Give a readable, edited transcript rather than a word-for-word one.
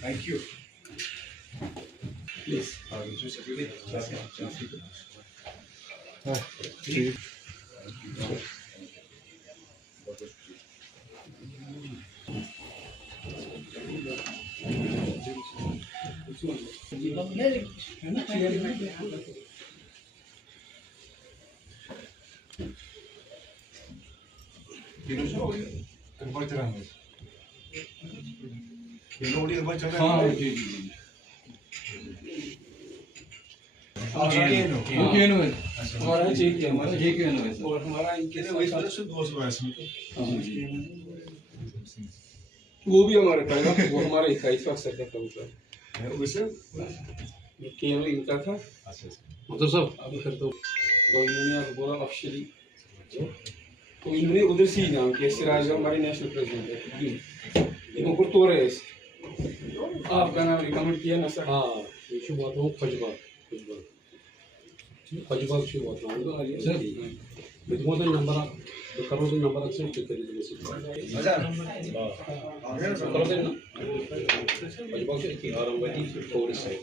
Thank you. Please. वो भी हमारे पहला वो हमारा 21वां सेटअप होता है वैसे ये केवल इनका था मतलब सब अब फिर तो इन्होंने बोला ऑफिशियली तो इन्होंने उधर से ही नाम किया सिराज हमारे नेशनल प्रेसिडेंट है इनको पर तो रहे आपका नाम रिकमेंड किया ना सर हाँ ये शुभ बात हो खजबाग शुभ बात हो सर बिल्कुल नंबर तो करो तो नंबर एक्सेप्ट करिए अच्छा करो तो ना खजबाग से 11 बजे 4 साइड